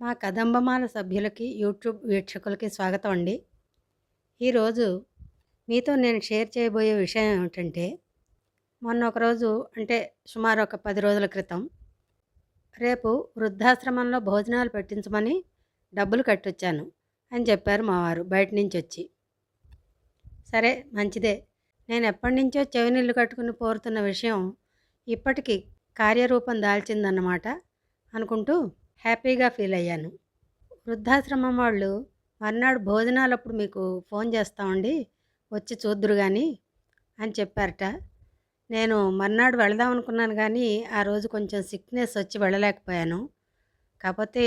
మా కదంబమాల సభ్యులకి, యూట్యూబ్ వీక్షకులకి స్వాగతం అండి. ఈరోజు మీతో నేను షేర్ చేయబోయే విషయం ఏమిటంటే, మొన్న ఒకరోజు అంటే సుమారు ఒక 10 రోజుల క్రితం, రేపు వృద్ధాశ్రమంలో భోజనాలు పెట్టించమని డబ్బులు కట్టొచ్చాను అని చెప్పారు మా వారు బయట నుంచొచ్చి. సరే మంచిదే. నేను ఎప్పటినుంచో చెవినీళ్ళు కట్టుకుని పోరుతున్న విషయం ఇప్పటికి కార్యరూపం దాల్చిందన్నమాట అనుకుంటూ హ్యాపీగా ఫీల్ అయ్యాను. వృద్ధాశ్రమం వాళ్ళు మర్నాడు భోజనాలప్పుడు మీకు ఫోన్ చేస్తామండి, వచ్చి చూద్దురు కానీ అని చెప్పారట. నేను మర్నాడు వెళదాం అనుకున్నాను కానీ ఆ రోజు కొంచెం సిక్నెస్ వచ్చి వెళ్ళలేకపోయాను. కాకపోతే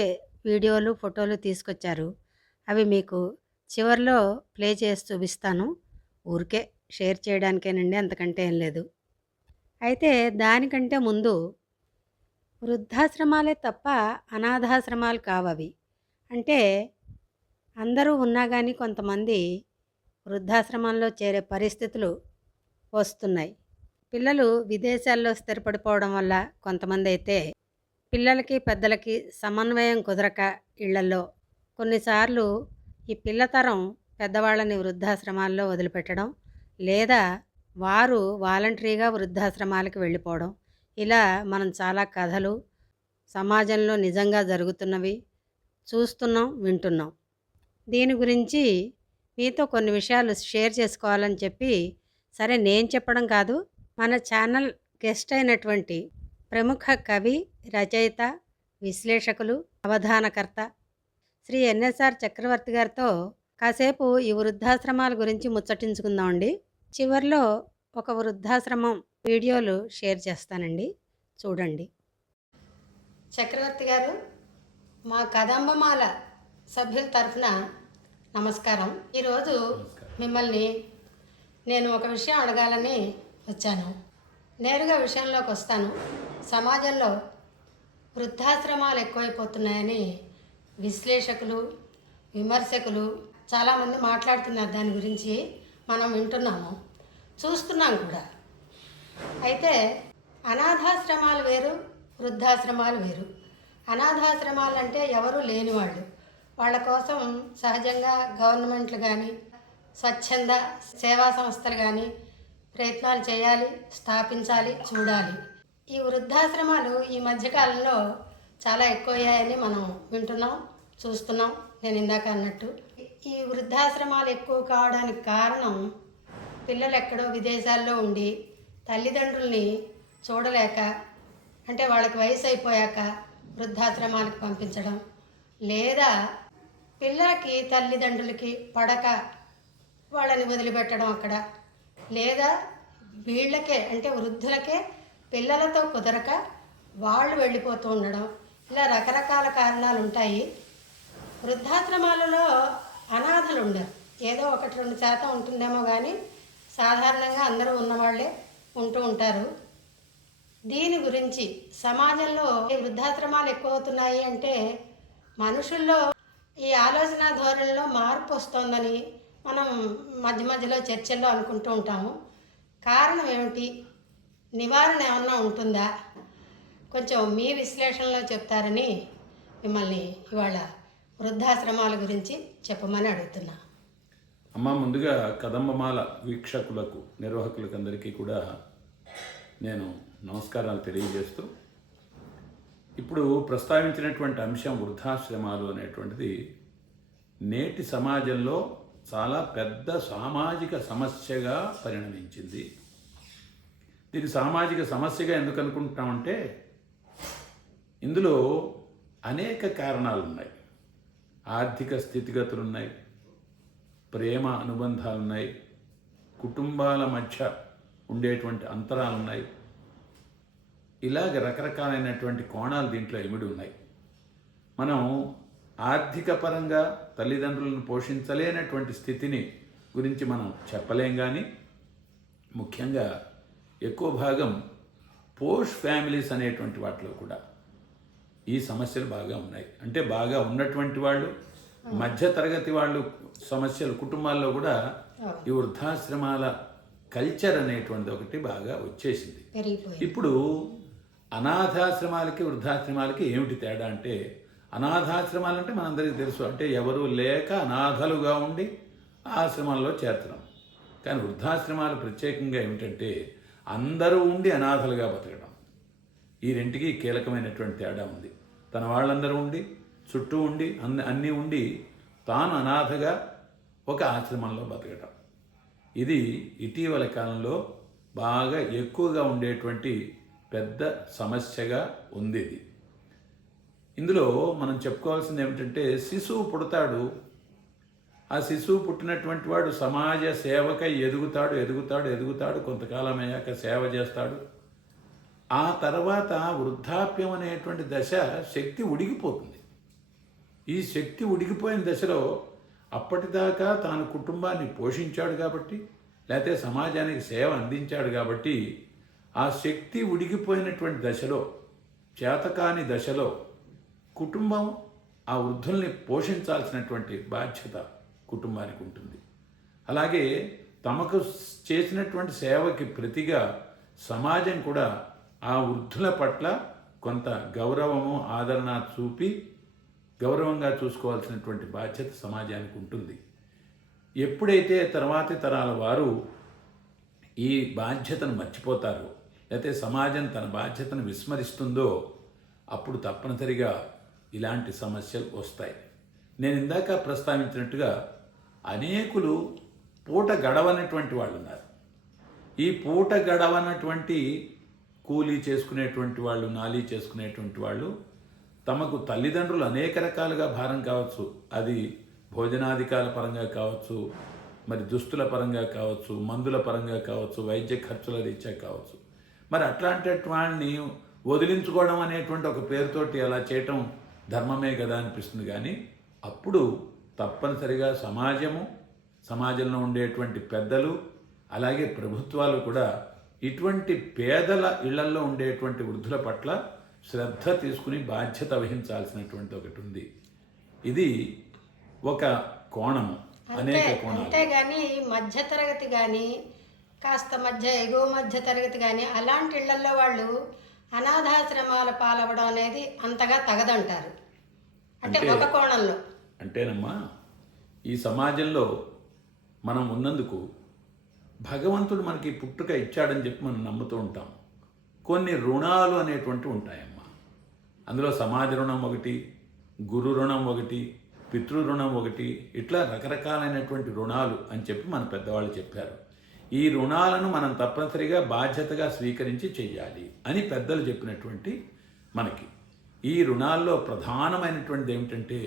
వీడియోలు ఫోటోలు తీసుకొచ్చారు. అవి మీకు చివరిలో ప్లే చేసి చూపిస్తాను. ఊరికే షేర్ చేయడానికేనండి, అంతకంటే ఏం లేదు. అయితే దానికంటే ముందు వృద్ధాశ్రమాలే తప్ప అనాథాశ్రమాలు కావవి. అంటే అందరూ ఉన్నా కానీ కొంతమంది వృద్ధాశ్రమంలో చేరే పరిస్థితులు వస్తున్నాయి. పిల్లలు విదేశాల్లో స్థిరపడిపోవడం వల్ల కొంతమంది అయితే పిల్లలకి పెద్దలకి సమన్వయం కుదరక ఇళ్లలో కొన్నిసార్లు ఈ పిల్లతరం పెద్దవాళ్ళని వృద్ధాశ్రమాల్లో వదిలిపెట్టడం, లేదా వారు వాలంటరీగా వృద్ధాశ్రమాలకు వెళ్ళిపోవడం, ఇలా మనం చాలా కథలు సమాజంలో నిజంగా జరుగుతున్నవి చూస్తున్నాం, వింటున్నాం. దీని గురించి మీతో కొన్ని విషయాలు షేర్ చేసుకోవాలని చెప్పి, సరే నేను చెప్పడం కాదు, మన ఛానల్ గెస్ట్ అయినటువంటి ప్రముఖ కవి, రచయిత, విశ్లేషకులు, అవధానకర్త శ్రీ ఎన్ఎస్ఆర్ చక్రవర్తి గారితో కాసేపు ఈ వృద్ధాశ్రమాల గురించి ముచ్చటించుకుందామండి. చివరిలో ఒక వృద్ధాశ్రమం వీడియోలు షేర్ చేస్తానండి, చూడండి. చక్రవర్తి గారు, మా కదంబమాల సభ్యుల తరఫున నమస్కారం. ఈరోజు మిమ్మల్ని నేను ఒక విషయం అడగాలని వచ్చాను. నేరుగా విషయంలోకి వస్తాను. సమాజంలో వృద్ధాశ్రమాలు ఎక్కువైపోతున్నాయని విశ్లేషకులు, విమర్శకులు చాలామంది మాట్లాడుతున్నారు. దాని గురించి మనం వింటున్నాము, చూస్తున్నాం కూడా. అయితే అనాథాశ్రమాలు వేరు, వృద్ధాశ్రమాలు వేరు. అనాథాశ్రమాలు అంటే ఎవరూ లేనివాళ్ళు. వాళ్ళ కోసం సహజంగా గవర్నమెంట్లు కానీ స్వచ్ఛంద సేవా సంస్థలు కానీ ప్రయత్నాలు చేయాలి, స్థాపించాలి, చూడాలి. ఈ వృద్ధాశ్రమాలు ఈ మధ్యకాలంలో చాలా ఎక్కువయ్యాయని మనం వింటున్నాం, చూస్తున్నాం. నేను ఇందాక అన్నట్టు ఈ వృద్ధాశ్రమాలు ఎక్కువ కావడానికి కారణం పిల్లలు ఎక్కడో విదేశాల్లో ఉండి తల్లిదండ్రుల్ని చూడలేక, అంటే వాళ్ళకి వయసు అయిపోయాక వృద్ధాశ్రమాలకు పంపించడం, లేదా పిల్లలకి తల్లిదండ్రులకి పడక వాళ్ళని వదిలిపెట్టడం అక్కడ, లేదా వీళ్ళకే అంటే వృద్ధులకే పిల్లలతో కుదరక వాళ్ళు వెళ్ళిపోతూ ఉండడం, ఇలా రకరకాల కారణాలు ఉంటాయి. వృద్ధాశ్రమాలలో అనాథలు ఉండరు. ఏదో 1-2% ఉంటుందేమో కానీ సాధారణంగా అందరూ ఉన్నవాళ్లే ఉంటూ ఉంటారు. దీని గురించి సమాజంలో వృద్ధాశ్రమాలు ఎక్కువ అవుతున్నాయి అంటే మనుషుల్లో ఈ ఆలోచన ధోరణిలో మార్పు వస్తోందని మనం మధ్య మధ్యలో చర్చల్లో అనుకుంటూ ఉంటాము. కారణం ఏమిటి? నివారణ ఏమన్నా ఉంటుందా? కొంచెం మీ విశ్లేషణలో చెప్తారని మిమ్మల్ని ఇవాళ వృద్ధాశ్రమాల గురించి చెప్పమని అడుగుతున్నా. అమ్మ, ముందుగా కదంబమాల వీక్షకులకు, నిర్వాహకులకు అందరికీ కూడా నేను నమస్కారాలు తెలియజేస్తూ, ఇప్పుడు ప్రస్తావించినటువంటి అంశం వృద్ధాశ్రమాలు అనేటువంటిది నేటి సమాజంలో చాలా పెద్ద సామాజిక సమస్యగా పరిణమించింది. దీని సామాజిక సమస్యగా ఎందుకు అనుకుంటున్నామంటే ఇందులో అనేక కారణాలు ఉన్నాయి. ఆర్థిక స్థితిగతులు ఉన్నాయి, ప్రేమ అనుబంధాలు ఉన్నాయి, కుటుంబాల మధ్య ఉండేటువంటి అంతరాలు ఉన్నాయి. ఇలాగ రకరకాలైనటువంటి కోణాలు దీంట్లో ఇమిడి ఉన్నాయి. మనం ఆర్థిక పరంగా తల్లిదండ్రులను పోషించలేనటువంటి స్థితిని గురించి మనం చెప్పలేం, కానీ ముఖ్యంగా ఎక్కువ భాగం పోష్ ఫ్యామిలీస్ అనేటువంటి వాటిలో కూడా ఈ సమస్యలు బాగా ఉన్నాయి. అంటే బాగా ఉన్నటువంటి వాళ్ళు, మధ్యతరగతి వాళ్ళు సమస్యలు కుటుంబాల్లో కూడా ఈ వృద్ధాశ్రమాల కల్చర్ అనేటువంటిది ఒకటి బాగా వచ్చేసింది. ఇప్పుడు అనాథాశ్రమాలకి వృద్ధాశ్రమాలకి ఏమిటి తేడా అంటే, అనాథాశ్రమాలంటే మనందరికీ తెలుసు, అంటే ఎవరు లేక అనాథలుగా ఉండి ఆ ఆశ్రమాల్లో చేర్చడం. కానీ వృద్ధాశ్రమాలు ప్రత్యేకంగా ఏమిటంటే అందరూ ఉండి అనాథలుగా బతకడం. ఈ రెంటికి కీలకమైనటువంటి తేడా ఉంది. తన వాళ్ళందరూ ఉండి చుట్టూ ఉండి అన్నీ ఉండి తాను అనాథగా ఒక ఆశ్రమంలో బతకడం. ఇది ఇటీవల కాలంలో బాగా ఎక్కువగా ఉండేటువంటి పెద్ద సమస్యగా ఉంది ఇది. ఇందులో మనం చెప్పుకోవాల్సింది ఏమిటంటే శిశువు పుడతాడు. ఆ శిశువు పుట్టినటువంటి వాడు సమాజ సేవకై ఎదుగుతాడు. కొంతకాలం అయ్యాక సేవ చేస్తాడు. ఆ తర్వాత వృద్ధాప్యం అనేటువంటి దశ శక్తి ఉడిగిపోతుంది. ఈ శక్తి ఉడిగిపోయిన దశలో అప్పటిదాకా తాను కుటుంబాన్ని పోషించాడు కాబట్టి, లేకపోతే సమాజానికి సేవ అందించాడు కాబట్టి, ఆ శక్తి ఉడిగిపోయినటువంటి దశలో, చేతకాని దశలో కుటుంబం ఆ వృద్ధుల్ని పోషించాల్సినటువంటి బాధ్యత కుటుంబానికి ఉంటుంది. అలాగే తమకు చేసినటువంటి సేవకి ప్రతిగా సమాజం కూడా ఆ వృద్ధుల పట్ల కొంత గౌరవము ఆదరణ చూపి గౌరవంగా చూసుకోవాల్సినటువంటి బాధ్యత సమాజానికి ఉంటుంది. ఎప్పుడైతే తర్వాతి తరాల వారు ఈ బాధ్యతను మర్చిపోతారో, లేకపోతే సమాజం తన బాధ్యతను విస్మరిస్తుందో, అప్పుడు తప్పనిసరిగా ఇలాంటి సమస్యలు వస్తాయి. నేను ఇందాక ప్రస్తావించినట్టుగా అనేకులు పూట గడవనటువంటి వాళ్ళు ఉన్నారు. ఈ పూట గడవనటువంటి కూలీ చేసుకునేటువంటి వాళ్ళు, నాలీ చేసుకునేటువంటి వాళ్ళు తమకు తల్లిదండ్రులు అనేక రకాలుగా భారం కావచ్చు. అది భోజనాధికాల పరంగా కావచ్చు, మరి దుస్తుల పరంగా కావచ్చు, మందుల పరంగా కావచ్చు, వైద్య ఖర్చుల రీత్యా కావచ్చు. మరి అట్లాంటి వాడిని వదిలించుకోవడం అనేటువంటి ఒక పేరుతోటి అలా చేయటం ధర్మమే కదా అనిపిస్తుంది. కానీ అప్పుడు తప్పనిసరిగా సమాజంలో ఉండేటువంటి పెద్దలు, అలాగే ప్రభుత్వాలు కూడా ఇటువంటి పేదల ఇళ్లల్లో ఉండేటువంటి వృద్ధుల పట్ల శ్రద్ధ తీసుకుని బాధ్యత వహించాల్సినటువంటి ఒకటి ఉంది. ఇది ఒక కోణము, అనేక కోణాలు. అంతేగాని మధ్యతరగతి కానీ, కాస్త ఎగువ మధ్య తరగతి కానీ అలాంటి ఇళ్లల్లో వాళ్ళు అనాథాశ్రమాల పాలవడం అనేది అంతగా తగదంటారు. అంటే ఒక కోణంలో అంటేనమ్మా, ఈ సమాజంలో మనం ఉన్నందుకు భగవంతుడు మనకి పుట్టుక ఇచ్చాడని చెప్పి మనం నమ్ముతూ ఉంటాం. కొన్ని రుణాలు అనేటువంటివి ఉంటాయమ్మా. అందులో సమాజ రుణం ఒకటి, గురు రుణం ఒకటి, పితృ రుణం ఒకటి, ఇట్లా రకరకాలైనటువంటి రుణాలు అని చెప్పి మన పెద్దవాళ్ళు చెప్పారు. ఈ రుణాలను మనం తప్పనిసరిగా బాధ్యతగా స్వీకరించి చెయ్యాలి అని పెద్దలు చెప్పినటువంటి మనకి. ఈ రుణాల్లో ప్రధానమైనటువంటిది ఏమిటంటే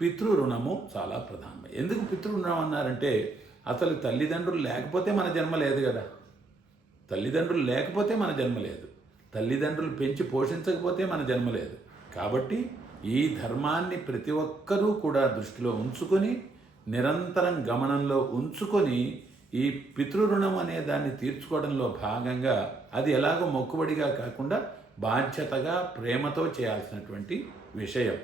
పితృ రుణము చాలా ప్రధానం. ఎందుకు పితృ రుణం అన్నారంటే, అసలు తల్లిదండ్రులు లేకపోతే మన జన్మ లేదు కదా. తల్లిదండ్రులు లేకపోతే మన జన్మ లేదు. తల్లిదండ్రులు పెంచి పోషించకపోతే మన జన్మ లేదు. కాబట్టి ఈ ధర్మాన్ని ప్రతి ఒక్కరూ కూడా దృష్టిలో ఉంచుకొని, నిరంతరం గమనంలో ఉంచుకొని, ఈ పితృరుణం అనే దాన్ని తీర్చుకోవడంలో భాగంగా అది ఎలాగో మొక్కుబడిగా కాకుండా బాధ్యతగా ప్రేమతో చేయాల్సినటువంటి విషయం.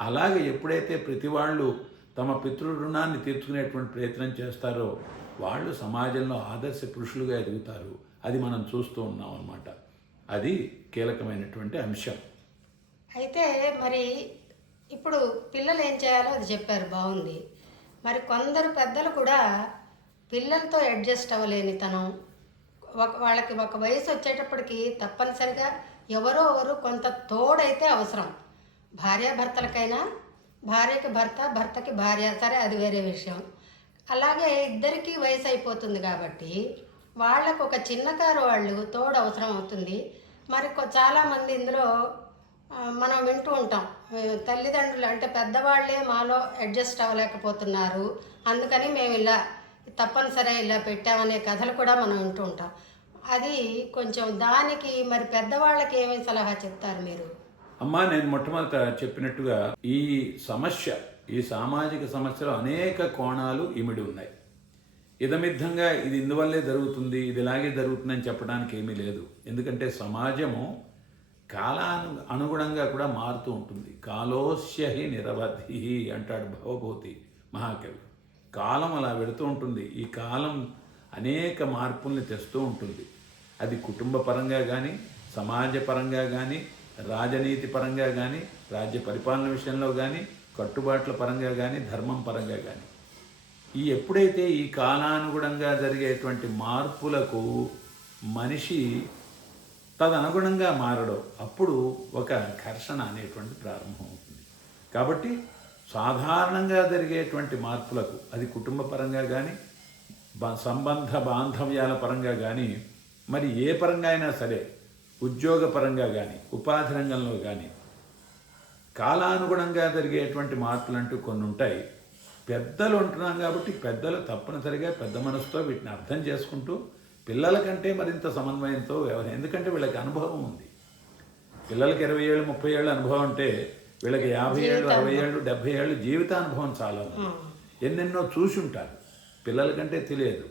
అలాగే ఎప్పుడైతే ప్రతి వాళ్ళు తమ పితృరుణాన్ని తీర్చుకునేటువంటి ప్రయత్నం చేస్తారో వాళ్ళు సమాజంలో ఆదర్శ పురుషులుగా ఎదుగుతారు. అది మనం చూస్తూ ఉన్నాం అన్నమాట. అది కీలకమైనటువంటి అంశం. అయితే మరి ఇప్పుడు పిల్లలు ఏం చేయాలో అది చెప్పారు, బాగుంది. మరి కొందరు పెద్దలు కూడా పిల్లలతో అడ్జస్ట్ అవ్వలేని తనం, వాళ్ళకి ఒక వయసు వచ్చేటప్పటికి తప్పనిసరిగా ఎవరో కొంత తోడైతే అవసరం. భార్యాభర్తలకైనా, భార్యకి భర్త, భర్తకి భార్య, సరే అది వేరే విషయం. అలాగే ఇద్దరికీ వయసు అయిపోతుంది కాబట్టి వాళ్ళకు ఒక చిన్నకారు వాళ్ళు తోడు అవసరం అవుతుంది. మరి చాలామంది ఇందులో మనం వింటూ ఉంటాం, తల్లిదండ్రులు అంటే పెద్దవాళ్ళే మాలో అడ్జస్ట్ అవ్వలేకపోతున్నారు, అందుకని మేము ఇలా తప్పనిసరి ఇలా పెట్టామనే కథలు కూడా మనం వింటూ ఉంటాం. అది కొంచెం దానికి మరి పెద్దవాళ్ళకి ఏమీ సలహా చెప్తారు మీరు? అమ్మా, నేను మొట్టమొదట చెప్పినట్టుగా ఈ సమస్య, ఈ సామాజిక సమస్యలో అనేక కోణాలు ఇమిడి ఉన్నాయి. ఇదమిద్ధంగా ఇది ఇందువల్లే జరుగుతుంది, ఇది ఇలాగే జరుగుతుందని చెప్పడానికి ఏమీ లేదు. ఎందుకంటే సమాజము అనుగుణంగా కూడా మారుతూ ఉంటుంది. కాలోస్య హి నిరవధి అంటాడు భవభూతి మహాకవి. కాలం అలా వెళుతూ ఉంటుంది. ఈ కాలం అనేక మార్పుల్ని తెస్తూ ఉంటుంది. అది కుటుంబ పరంగా కానీ, సమాజ పరంగా కానీ, రాజనీతి పరంగా కానీ, రాజ్య పరిపాలన విషయంలో కానీ, కట్టుబాట్ల పరంగా కానీ, ధర్మం పరంగా కానీ. ఎప్పుడైతే ఈ కాలానుగుణంగా జరిగేటువంటి మార్పులకు మనిషి తదనుగుణంగా మారడం, అప్పుడు ఒక ఘర్షణ అనేటువంటి ప్రారంభం అవుతుంది. కాబట్టి సాధారణంగా జరిగేటువంటి మార్పులకు, అది కుటుంబ పరంగా కానీ, సంబంధ బాంధవ్యాల పరంగా కానీ, మరి ఏ పరంగా అయినా సరే, ఉద్యోగ పరంగా కానీ, ఉపాధి రంగంలో కానీ, కాలానుగుణంగా జరిగేటువంటి మార్పులు అంటూ కొన్ని ఉంటాయి. పెద్దలు ఉంటున్నాం కాబట్టి పెద్దలు తప్పనిసరిగా పెద్ద మనసుతో వీటిని అర్థం చేసుకుంటూ పిల్లల కంటే మరింత సమన్వయంతో ఎందుకంటే వీళ్ళకి అనుభవం ఉంది. పిల్లలకి 20 ఏళ్ళు 30 ఏళ్ళు అనుభవం అంటే వీళ్ళకి 50 ఏళ్ళు 60 ఏళ్ళు 70 ఏళ్ళు జీవితానుభవం చాలా ఉంది. ఎన్నెన్నో చూసి ఉంటారు. పిల్లల కంటే తెలియదు.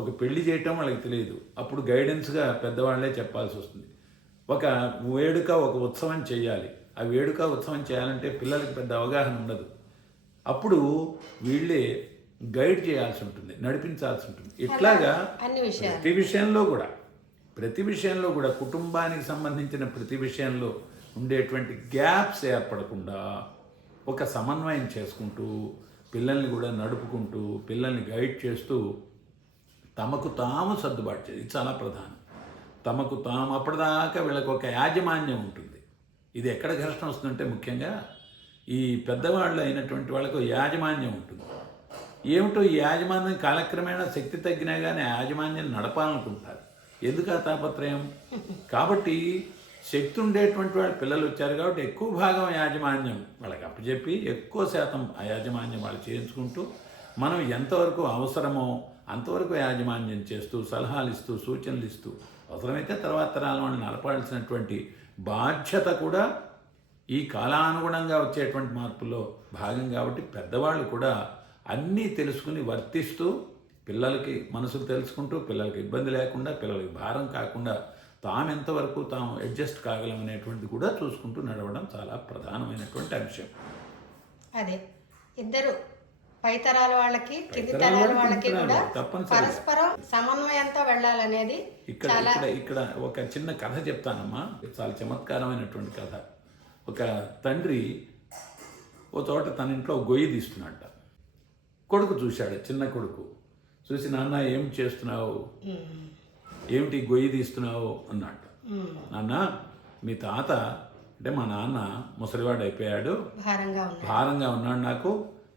ఒక పెళ్లి చేయటం వాళ్ళకి తెలియదు. అప్పుడు గైడెన్స్గా పెద్దవాళ్ళే చెప్పాల్సి వస్తుంది. ఒక వేడుక, ఒక ఉత్సవం చేయాలి. ఆ వేడుక ఉత్సవం చేయాలంటే పిల్లలకి పెద్ద అవగాహన ఉండదు. అప్పుడు వీళ్ళే గైడ్ చేయాల్సి ఉంటుంది, నడిపించాల్సి ఉంటుంది. ఇట్లాగా ప్రతి విషయంలో కూడా కుటుంబానికి సంబంధించిన ప్రతి విషయంలో ఉండేటువంటి గ్యాప్స్ ఏర్పడకుండా ఒక సమన్వయం చేసుకుంటూ, పిల్లల్ని కూడా నడుపుకుంటూ, పిల్లల్ని గైడ్ చేస్తూ తమకు తాము సర్దుబాటు చేయాలి. ఇది చాలా ప్రధానం. తమకు తాము అప్పటిదాకా వీళ్ళకి ఒక యాజమాన్యం ఉంటుంది. ఇది ఎక్కడ ఘర్షణ వస్తుందంటే ముఖ్యంగా ఈ పెద్దవాళ్ళు అయినటువంటి వాళ్ళకు యాజమాన్యం ఉంటుంది. ఏమిటో ఈ యాజమాన్యం కాలక్రమేణా శక్తి తగ్గినా కానీ యాజమాన్యం నడపాలనుకుంటారు. ఎందుకు ఆ తాపత్రయం? కాబట్టి శక్తి ఉండేటువంటి వాళ్ళు పిల్లలు వచ్చారు కాబట్టి ఎక్కువ భాగం యాజమాన్యం వాళ్ళకి అప్పచెప్పి ఎక్కువ శాతం ఆ యాజమాన్యం వాళ్ళు చేయించుకుంటూ, మనం ఎంతవరకు అవసరమో అంతవరకు యాజమాన్యం చేస్తూ, సలహాలు ఇస్తూ, సూచనలు ఇస్తూ, అవసరమైతే తర్వాత తరాల వాళ్ళని నడపాల్సినటువంటి బాధ్యత కూడా ఈ కాలానుగుణంగా వచ్చేటువంటి మార్పుల్లో భాగం. కాబట్టి పెద్దవాళ్ళు కూడా అన్నీ తెలుసుకుని వర్తిస్తూ, పిల్లలకి మనసుకు తెలుసుకుంటూ, పిల్లలకి ఇబ్బంది లేకుండా, పిల్లలకి భారం కాకుండా తామెంతవరకు తాము అడ్జస్ట్ కాగలం అనేటువంటిది కూడా చూసుకుంటూ నడవడం చాలా ప్రధానమైనటువంటి అంశం. అదే ఇద్దరు పై తరాల వాళ్ళకి కింది తరాల వాళ్ళకి కూడా పరస్పరం సమన్వయంతో వెళ్ళాలనేది. ఇక్కడ ఒక చిన్న కథ చెప్తానమ్మా. చాలా చమత్కారమైనటువంటి కథ. ఒక తండ్రి ఓ చోట తన ఇంట్లో గొయ్యి తీస్తున్నట్ట. కొడుకు చూశాడు, చిన్న కొడుకు చూసి, నాన్న ఏం చేస్తున్నావు, ఏమిటి గొయ్యి తీస్తున్నావు అన్నట్టు. నాన్న, మీ తాత అంటే మా నాన్న ముసలివాడు అయిపోయాడు, భారంగా ఉన్నాడు నాకు,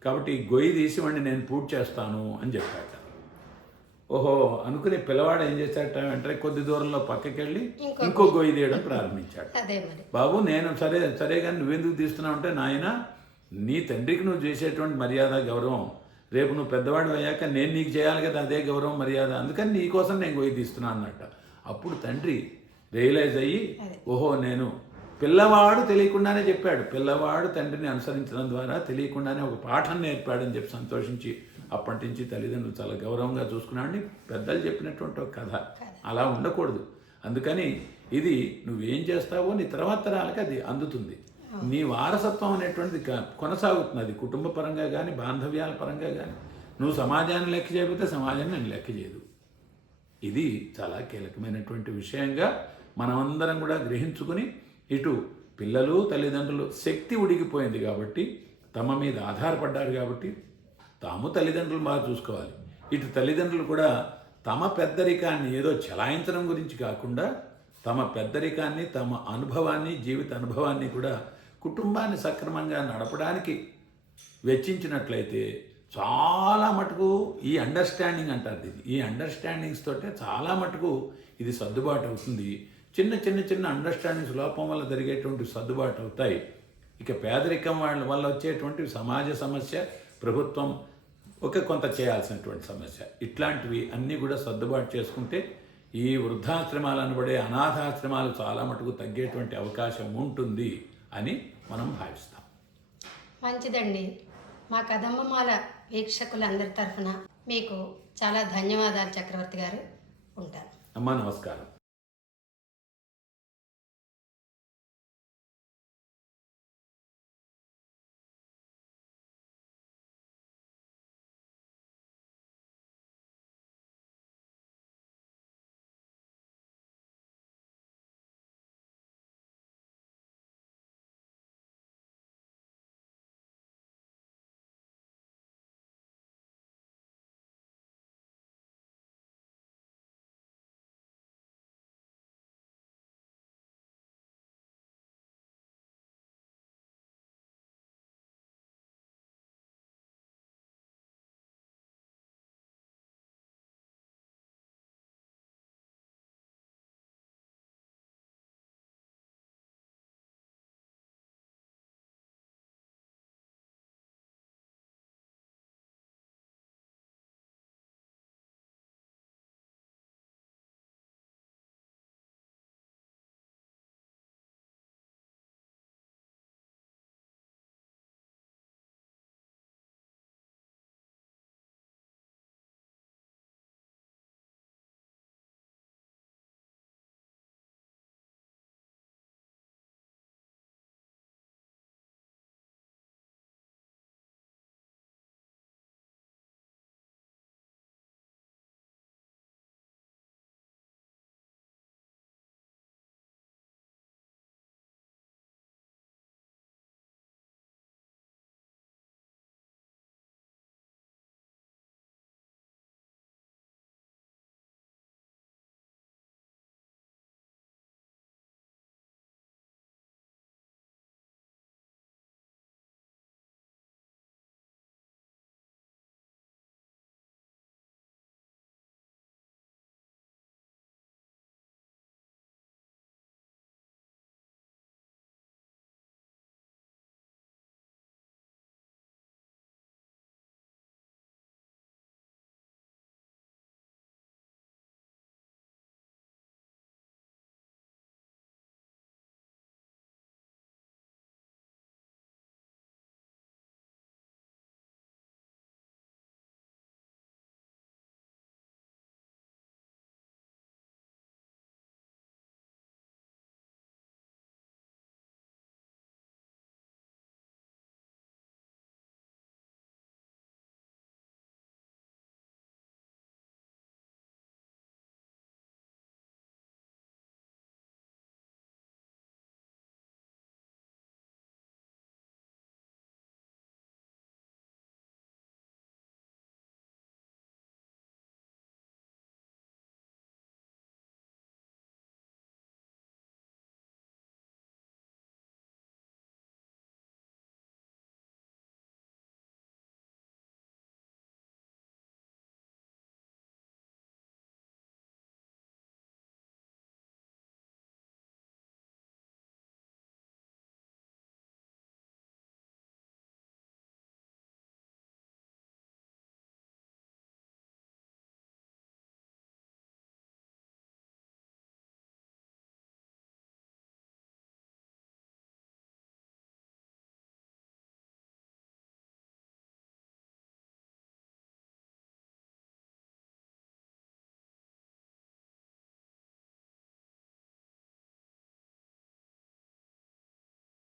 కాబట్టి గొయ్యి తీసి వాడిని నేను పూర్తి చేస్తాను అని చెప్పాట. ఓహో అనుకుని పిల్లవాడు ఏం చేశాట, వెంటనే కొద్ది దూరంలో పక్కకి వెళ్ళి ఇంకో గొయ్యి తీయడం ప్రారంభించాడు. బాబు, నేను సరే కానీ నువ్వెందుకు తీస్తున్నావు అంటే, నాయన నీ తండ్రికి నువ్వు చేసేటువంటి మర్యాద గౌరవం రేపు నువ్వు పెద్దవాడు అయ్యాక నేను నీకు చేయాలి కదా, అదే గౌరవం మర్యాద, అందుకని నీకోసం నేను గొయ్యి తీస్తున్నాను అన్నట్ట. అప్పుడు తండ్రి రియలైజ్ అయ్యి, ఓహో నేను పిల్లవాడు తెలియకుండానే చెప్పాడు, పిల్లవాడు తండ్రిని అనుసరించడం ద్వారా తెలియకుండానే ఒక పాఠం నేర్పాడని చెప్పి సంతోషించి అప్పటి నుంచి తల్లిదండ్రులు చాలా గౌరవంగా చూసుకున్నాడని పెద్దలు చెప్పినటువంటి ఒక కథ. అలా ఉండకూడదు. అందుకని ఇది నువ్వేం చేస్తావో నీ తర్వాత తరాలకి అది అందుతుంది. నీ వారసత్వం అనేటువంటిది కొనసాగుతుంది. అది కుటుంబ పరంగా కానీ, బాంధవ్యాల పరంగా కానీ. నువ్వు సమాజాన్ని లెక్క చేయకపోతే సమాజాన్ని నేను లెక్క చేయదు. ఇది చాలా కీలకమైనటువంటి విషయంగా మనమందరం కూడా గ్రహించుకుని, ఇటు పిల్లలు తల్లిదండ్రులు శక్తి ఉడికిపోయింది కాబట్టి, తమ మీద ఆధారపడ్డారు కాబట్టి తాము తల్లిదండ్రులు బాగా చూసుకోవాలి. ఇటు తల్లిదండ్రులు కూడా తమ పెద్దరికాన్ని ఏదో చలాయించడం గురించి కాకుండా తమ పెద్దరికాన్ని, తమ అనుభవాన్ని, జీవిత అనుభవాన్ని కూడా కుటుంబాన్ని సక్రమంగా నడపడానికి వెచ్చించినట్లయితే చాలా మటుకు ఈ అండర్స్టాండింగ్ అంటారు దీన్ని, ఈ అండర్స్టాండింగ్స్ తోటే చాలా మటుకు ఇది సర్దుబాటు అవుతుంది. చిన్న చిన్న చిన్న అండర్స్టాండింగ్స్ లోపం వల్ల జరిగేటువంటి సర్దుబాటు అవుతాయి. ఇక పేదరికం వల్ల వచ్చేటువంటి సమాజ సమస్య, ప్రభుత్వం కొంత చేయాల్సినటువంటి సమస్య, ఇట్లాంటివి అన్నీ కూడా సర్దుబాటు చేసుకుంటే ఈ వృద్ధాశ్రమాలు అనబడే అనాథాశ్రమాలు చాలా మటుకు తగ్గేటువంటి అవకాశం ఉంటుంది అని మనం భావిస్తాం. మంచిదండి. మా కదంబమాల వీక్షకులందరి తరఫున మీకు చాలా ధన్యవాదాలు చక్రవర్తి గారు. ఉంటాను అమ్మా, నమస్కారం.